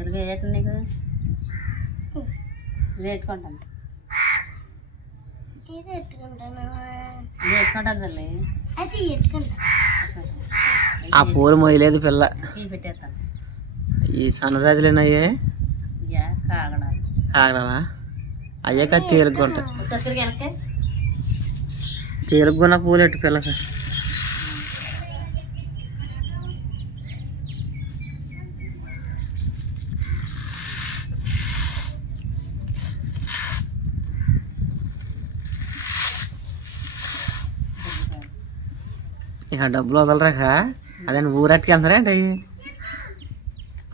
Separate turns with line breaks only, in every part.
తెలుగు ఏట నీకు? నేర్చుకుంటాను నేర్చుకుంటాను తల్లి
ఆ పూలు మొయ్యలేదు పిల్ల.
ఈ పెట్టేస్తాను.
ఈ ఆగడలా అయ్యే? తేలిగ్గుంటాయి
ఒకసారి వెనక్కి
తేలిగ్గున్న పూలు ఎట్టు పిల్ల సార్? ఇక డబ్బులు వదలరాక అదే ఊరట్టుకి వెళ్తారా ఏంటి? అయ్యి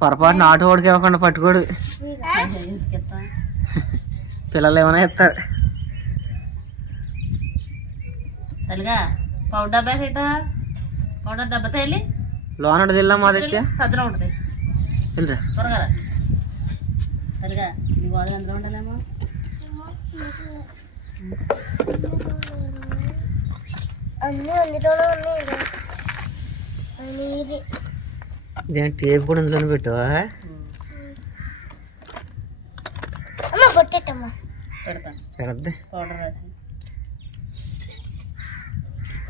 పొరపాటు నాటు ఓడికి ఇవ్వకుండా పట్టుకోడు. పిల్లలు ఏమైనా ఇస్తారు.
తల్లిగా పౌడర్ డబ్బా పెట్ట పౌడర్ డబ్బా తేలి.
లోన
సజ్జన ఉంటుంది
వెళ్ళరా
త్వరగా నీ ఉండాలేమో?
దీని టేప్ కూడా ఇందులోనే పెట్టావా?
పెడతాను
పెడద్ది.
పౌడర్ రాసి.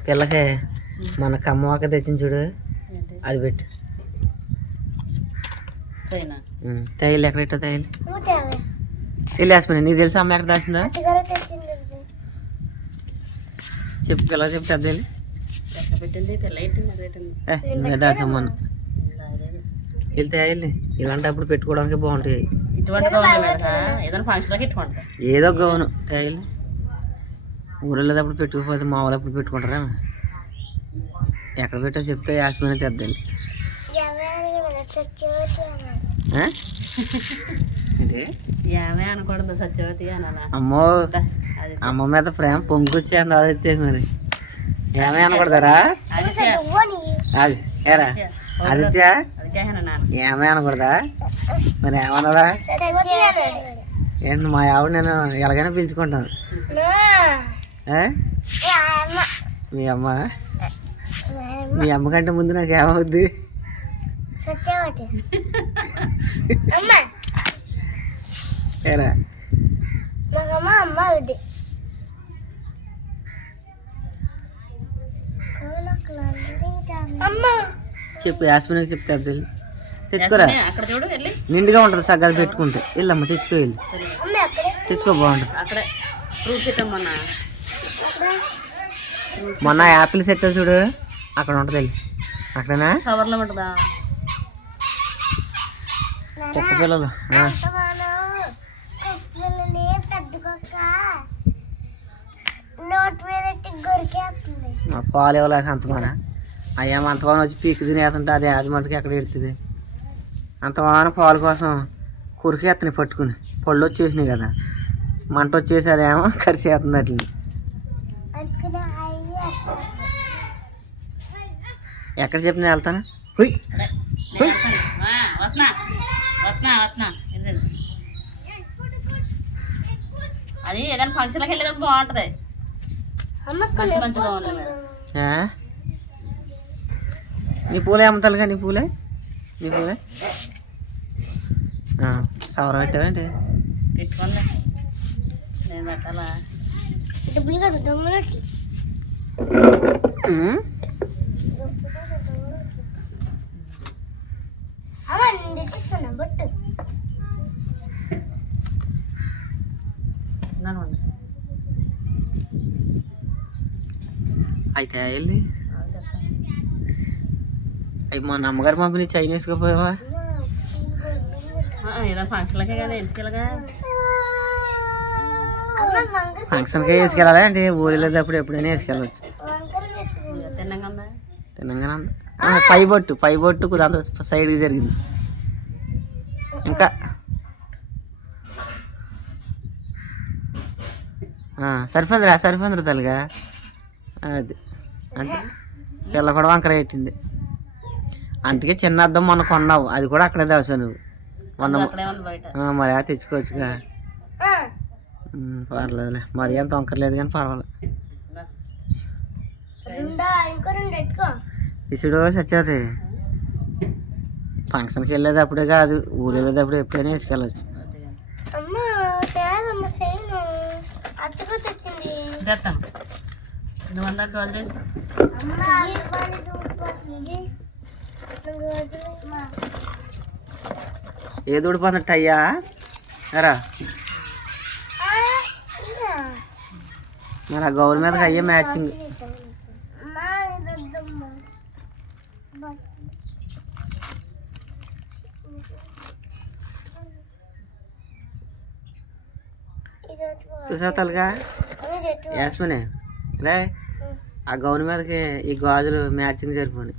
పిల్లకి మన కమ్మవాక తెచ్చింది చూడు. అది పెట్టు. తగిలి ఎక్కడ ఇట్టా తగిలి వెళ్ళి వేసుకుని నీకు తెలుసా అమ్మ ఎక్కడ దాచిందా? చెప్పు పిల్ల
పెట్టింది అది లేదు.
వెళ్తే వెళ్ళి ఇలాంటప్పుడు పెట్టుకోవడానికి బాగుంటాయి. ఏదో గౌను తగిలి ఊరెళ్ళేటప్పుడు పెట్టుకోకపోతే మామూలు అప్పుడు పెట్టుకుంటారా? ఎక్కడ పెట్టో చెప్తే యాస్మిన్ తెద్దండి
ఏమే అనకూడదు సత్యవతి అనాలా
అమ్మో అమ్మ మీద ప్రేమ పొంగుకొచ్చేంది అదైతే మరి. ఏమే అనకూడదారా?
ఆదిత్య.
అది ఏరా? ఆదిత్య.
ఆదిత్య?
ఏమే అనకూడదా? మరి ఏమన్నారా ఏంటి మా ఆవిడ నేను ఎలాగైనా పిలుచుకుంటాను? మీ. అమ్మ. మీ అమ్మ? కంటే ముందు నాకు ఏమవుద్ది? ఏరా చెప్పు యాస్మిన్కి చెప్తే అది తెలు- తెచ్చుకోరా? నిండుగా ఉంటుంది సగ్గాది పెట్టుకుంటే. వెళ్ళమ్మా తెచ్చుకో వెళ్ళి. తెచ్చుకో బాగుంటుంది.
మొన్న
యాపిల్ సెట్ చూడు. అక్కడ ఉంటుంది వెళ్ళి. అక్కడనా?
కవర్లో ఉంటుందా?
పిల్లలు ఆ. మా పాలు ఇవ్వలేక అంతమాన అయ్యా అంతమాన వచ్చి పీక్ తినేస్తుంటే అది అది మటుకు ఎక్కడ ఎడుతుంది అంతమాన పాలు కోసం కొరికేస్తున్నాయి పట్టుకుని పళ్ళు వచ్చేసినాయి కదా. మంట వచ్చేసి అదేమో కరిసేస్తుంది అట్లని. ఎక్కడ చెప్పిన వెళ్తాను? హుయ్!
అదే. ఏదైనా ఫంక్షన్కి వెళ్ళేటప్పుడు బాగుంటుంది. మంచి మంచి బాగుంది మీద
ఆ? నీ పూలే అమ్ముతాలుగా నీ పూలే? నీ పూలే? ఆ, సవరం పెట్టావేంటి
పెట్టుకోండి. నేను పెట్టాలా? ఉన్నాను ఉండు.
అయితే వెళ్ళి. అవి మా అమ్మగారు పంపిణీ చైనీస్గా పోయావా
ఆ, ఏదైనా ఫంక్షన్లకే కదా ఎందుకెళ్ళగా
ఫంక్షన్కే వేసుకెళ్ళాలి అంటే ఊరిలోటప్పుడు ఎప్పుడైనా వేసుకెళ్ళవచ్చు తినంగానే పై బొట్టు పై బొట్టు కుదంత సైడ్కి జరిగింది. ఇంకా. ఆ, సరిపోయిందిరా సరిపోయిందిరా తల్లిగా. అది. అంటే పిల్ల కూడా వంకర పెట్టింది. అందుకే చిన్న అద్దం మొన్న కొన్నావు. అది కూడా అక్కడే దాచావు నువ్వు. మొన్న
అక్కడే ఉంది బయట.
ఆ, మరి ఆ తెచ్చుకోవచ్చుగా. పర్లేదులే. మరి అంత వంకరలేదు కానీ పర్వాలేదు. ఇసుడు సత్యవతి. ఫంక్షన్కి వెళ్ళేది అప్పుడే కాదు. ఊరు వెళ్ళేటప్పుడు ఎప్పుడైనా వేసుకెళ్ళచ్చు
నువ్వు అందరు గాజులు వేసుకో
ఏది ఊడిపోతున్నట్టు అయ్యా ఎరా మరి ఆ గౌరి మీదకి అయ్యే మ్యాచింగ్ చూసావు తలగా యాస్మినే రే ఆ గౌన్ మీదకి ఈ గాజులు మ్యాచింగ్ సరిపోయి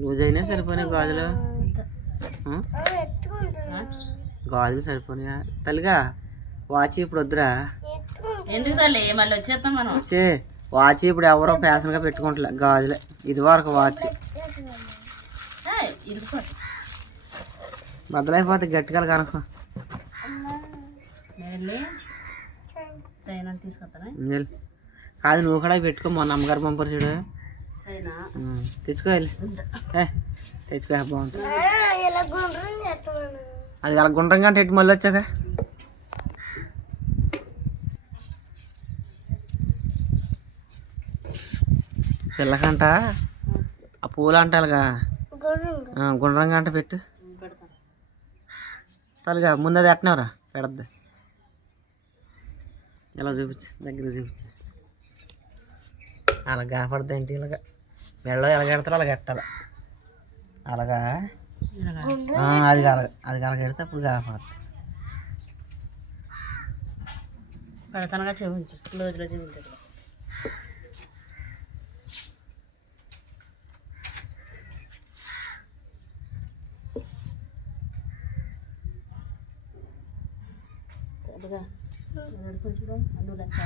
లూజ్ అయినా సరిపోయినాయి గాజులు? గాజులు సరిపోయినాయా తల్లిగా వాచ్ ఇప్పుడు వద్దురా.
ఎందుకు తల్లి? మళ్ళీ వచ్చేస్తాం మనం.
చే వాచ్ ఇప్పుడు ఎవరో ఫ్యాషన్గా పెట్టుకుంటలే గాజులే. ఇది వరకు వాచ్. బద్దలైపోతే గట్టిగా కనుక
తీసుకొస్తానే?
కాదు నువ్వు కూడా పెట్టుకో మొన్న అమ్మగారు పంపరు చూడు. తెచ్చుకో తెచ్చుకో బాగుంటుంది. అది అలా గుండ్రంగా అంటే మళ్ళీ వచ్చాక పిల్లకంట ఆ పూలు అంటారుగా ఆ, గుండ్రంగా అంట పెట్టు. తలుగా ముందు అది ఎట్టినవరా పెడద్దు. ఇలా చూపించు? దగ్గర చూపించు. అలా కాపాడద్దు ఏంటి ఇలాగా? మెడలో ఎలా కడతారో అలా కట్టాలి. అలాగా? అది కలగ అది కలగెడితే అప్పుడు కాపాడద్దు.
పెడతానుగా చూపించు రోజులో చూపించు పెద్దగా కొంచెం అన్ను లెక్క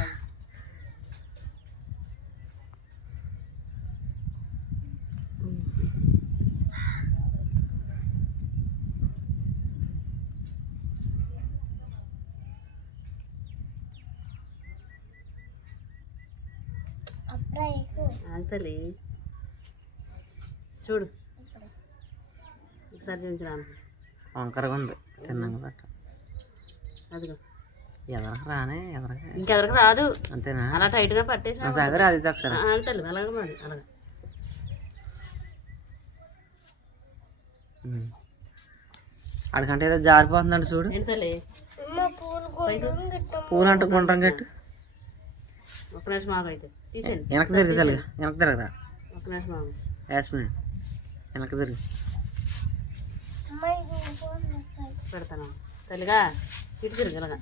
ఆగుతలే చూడు. ఒకసారి చూపించడానికి
వంకరగా ఉంది తిన్నాక పట్ట
అదిగో.
ఎదరకు రానే ఎదరగా
ఇంకెవరికి రాదు.
అంతేనా?
అలా టైట్గా పట్టేసి
అది ఇది ఒకసారి.
ఆగుతలే అలాగే మరి అలాగే.
ఉమ్. ఆడికంటే ఏదో జారిపోతుందండి చూడు. పూలు అంటే గుండ్రం కట్టు
ఒక ఆగు అయితే. తీసేయండి.
వెనక్కి తిరిగి తల్లి వెనక్కి తిరగరా
ఒక నిమిషం ఆగు
యాస్మిన్ వెనక్కి తిరిగి.
పెడతాను. తల్లిగా ఇటు తిరుగు ఇలాగా.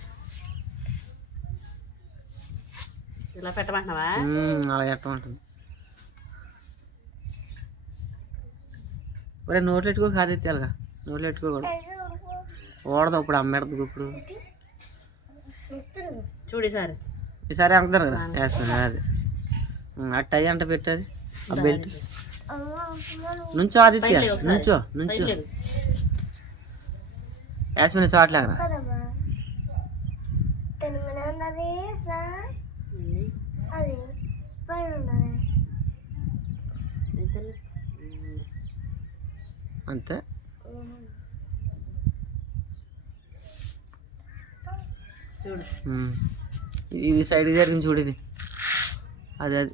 ఇలా పెట్టమంటున్నావా?
ఉమ్, అలా ఎట్టమంటుంది ఒరే నోట్లు ఎట్టుకో కాదు ఎత్తాలుగా నోట్లు ఎట్టుకోకూడదు ఓడదు ఇప్పుడు అమ్మేడదు ఇప్పుడు.
చూడు సార్
ఈసారి వెనక్కి కదా యాస్మిన్ అది. అట్ట అయ్యి అంట పెట్టది? ఆ బెల్ట్? నుంచో ఆదిత్య. నుంచో నుంచో. యాస్మిన్ చాట్లేకరా అంతే.
చూడు.
ఉమ్. ఇది సైడ్ జరిగింది చూడు ఇది. అది అది.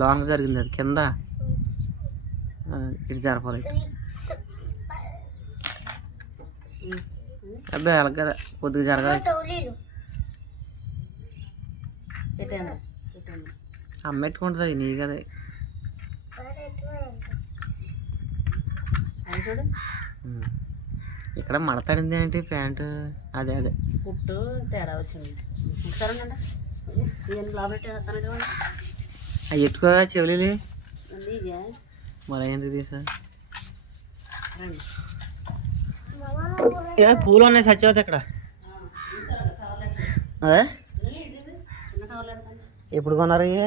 లాంగ్ జరిగింది అది కింద. ఇటు జరపాలి అబ్బాయి అలా కదా. కొద్దిగా జరగాలి.
అమ్మెట్టుకుంటుంది
అమ్మ పెట్టుకుంటుంది నీ కదా. ఇక్కడ మడతాడింది ఏంటి ప్యాంటు? అదే అదే.
తేడా వచ్చింది. ఒకసారి
అవి ఎట్టుకో చెవులు. మరి ఏంటి తీసా. పూలు ఉన్నాయి సత్యవతి
పెడతాను
ఎప్పుడు కొన్నారు ఇవి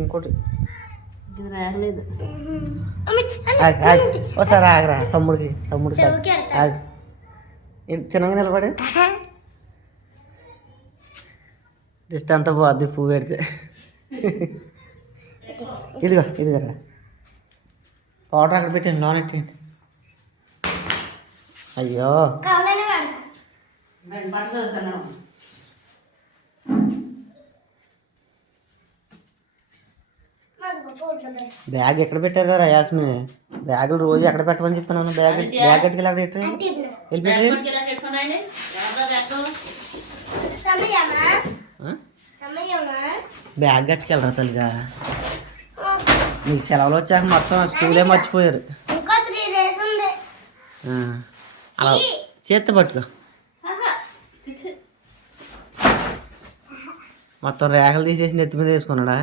ఇంకోటి. ఒకసారి ఆగరా తమ్ముడికి తమ్ముడికి తినగా నిలబడి? దిష్టి అంతా పోద్ది పువ్వు పెడితే. ఇదిగో ఇదిగోరా పౌడర్ అక్కడ పెట్టండి లోన్ పెట్టండి అయ్యో. బ్యాగ్ ఎక్కడ పెట్టారు కదా యాస్మిని? బ్యాగులు రోజు ఎక్కడ పెట్టమని చెప్తున్నాను బ్యాగ్ బ్యాగ్ కట్టుకెళ్ళి అక్కడ పెట్టు. వెళ్ళి పెట్టు
మనకి ఇలా పెట్టుకుని రాయండి ఎవరిదో బ్యాగ్
కట్టుకెళ్ళరా తల్లిగా? మీకు సెలవులు వచ్చాక మొత్తం స్కూలే మర్చిపోయారు. అలా చేత్త పట్టుకో. మొత్తం రేఖలు తీసేసి నెత్తి మీద వేసుకున్నాడా?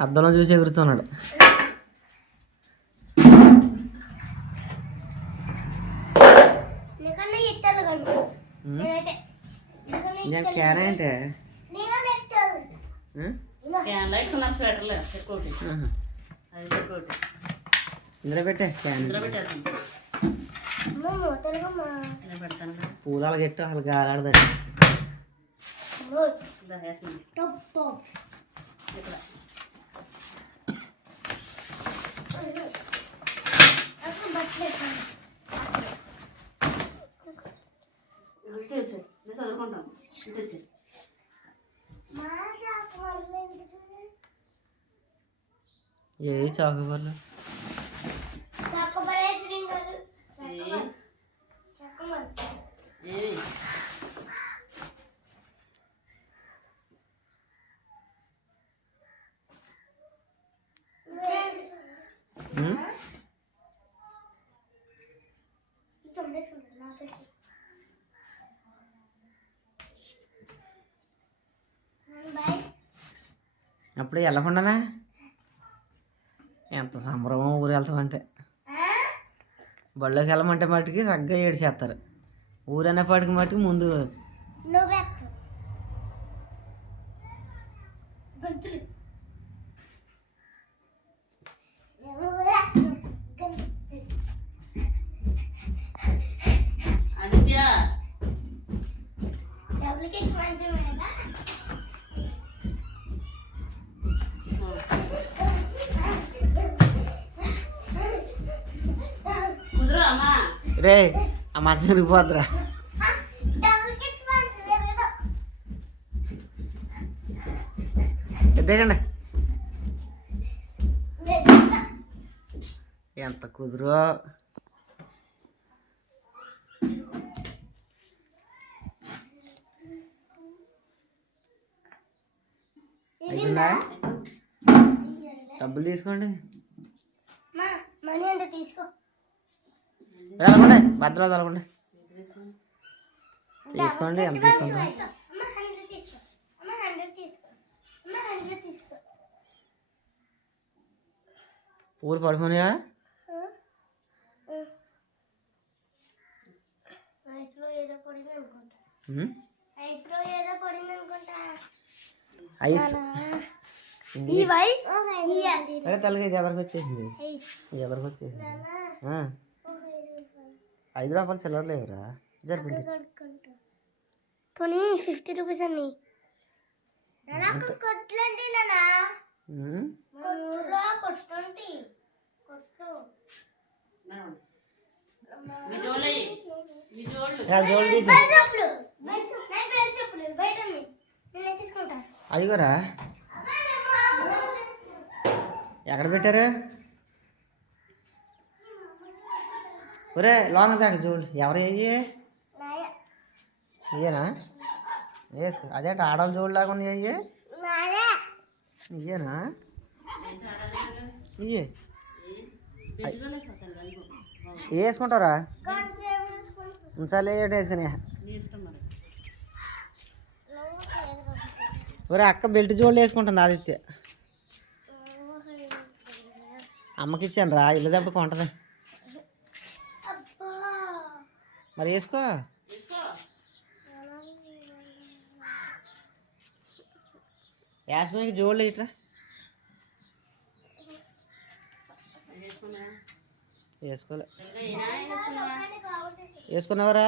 అద్దంలో చూసి ఎగురుతున్నాడు. ఇదేం క్యాన్ అంటే
పెడతాను కదా
పూలు అలాగెట్టు అసలు గాలాడదండి
ఇదా వేసుకుని
టప్ టప్.
ఇక్కడ.
అక్కడ బట్టలు వేస్తాను
ఇటు నేను చదువుకుంటాను ఇటు వచ్చి
మా షాప్ వాళ్ళు ఎందుకు
ఏ చాకుబర్లు
చక్కబడేసి గారు
ఏ
చక్కమని
ఏమి
ఉం?
తొంభేసుకుంటాను నాకైతే బాయ్
అప్పుడు వెళ్ళకుండానా? ఎంత సంబరమం ఊరు వెళ్తామంటే బళ్ళోకి వెళ్ళమంటే మట్టుకి చక్కగా ఏడు చేస్తారు ఊరు అనేపాటికి మట్టుకు ముందు రే ఆ మంచం విరిగిపోద్దురా ఎద్దేకండి ఎంత కుదురో? అయిపోయిందా? డబ్బులు తీసుకోండి.
మనీ అంటే తీసుకో.
వెళ్ళకండి భద్రత వెళ్ళకండి తీసుకోండి ఎంత తీసుకుంటాం ఊరు పడుకోనియా ఐస్. తలకి ఇది. ఎదరికి వచ్చేసింది? ఎదరికి వచ్చేసింది? ఐదు రూపాయలు చిల్లర లేవురా? జరిపింది
కడుక్కుంటా పోనీ ఫిఫ్టీ రూపీస్ అన్ని. నాకు కొట్లండి నానా
ఉం?
కొట్టులో కొట్టుంటి కొట్టు
మీ జోలి మీ జోళ్ళు
యా, జోలు తీసి
బెల్ చెప్పులు బెల్ చెప్పులు నేను బెల్ చెప్పులు బయట ఉన్నాయి. నేను వేసేసుకుంటా
అదిగోరా ఎక్కడ పెట్టారు ఒరే లోన దాకా చూడు. ఎవరు అయ్యి? ఇయ్యేనా? వేసుకో అదే ఆడవాళ్ళు చూడలాగా ఉన్నాయి అయ్యి? ఇయ్యేనా? ఇయ్యి. వేసుకుంటారా? ఉంచాలి ఏంటి వేసుకుని. ఒరే అక్క బెల్ట్ జోళ్ళు వేసుకుంటుంది ఆదిత్య. అమ్మకి ఇచ్చాను రా ఇల్లు దెబ్బ కొంటది. మరి వేసుకో.
తీసుకో
యాస్మిన్కి జోళ్ళు ఇట్రా. వేసుకోలే. వేసుకున్నావరా?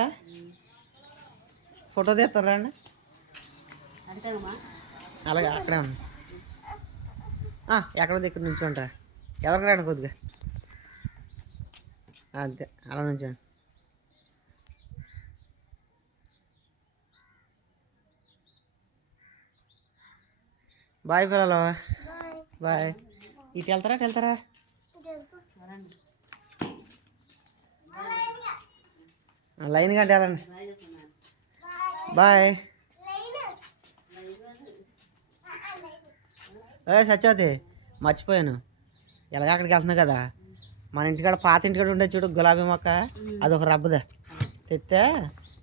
ఫోటో తీస్తారా అండి అలాగే అక్కడే ఉంది ఎక్కడ దగ్గర నుంచి ఉంటారా ఎవరికి రాండి కొద్దిగా? అంతే అలా నుంచోండి. బాయ్ పిల్లలు.
బాయ్.
ఇటు వెళ్తారా వెళ్తారా? లైన్ గంట వెళ్ళండి. బాయ్. ఏ సత్యవతి మర్చిపోయాను. ఎలాగ అక్కడికి వెళ్తున్నావు కదా. మన ఇంటికాడ పాత ఇంటికాడ ఉండే చూడు గులాబీ మొక్క. అదొక రబ్బదా. తెస్తే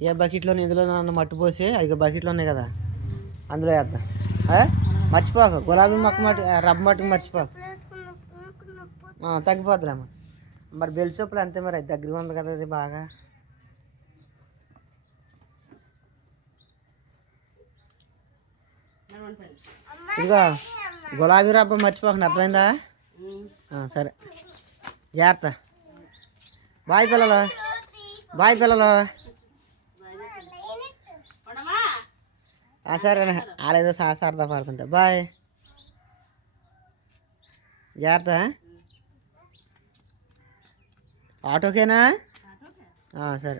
ఏ బకెట్లో ఇందులో మట్టి పోసి అది బకెట్లో ఉన్నాయి కదా. అందులో వేద్దాం? మర్చిపోక గులాబీ మొక్క మట్టి ఆ, రబ్బ మట్టుకు మర్చిపోక. ఆ, తగ్గిపోద్దులేమ్మ మరి బెల్ సొప్పులు అంతే మరి అది దగ్గరగా ఉంది కదా అది బాగా. ఇదిగో గులాబీ రబ్బ మర్చిపోకండి అర్థమైందా? ఆ, సరే. జాగ్రత్త. బాయ్ పిల్లలు. బాయ్ పిల్లలు. ఆ, సరే వాళ్ళేదో సా సరదా పడుతుంటా. బాయ్. జాగ్రత్త. ఆటోకేనా? సరే.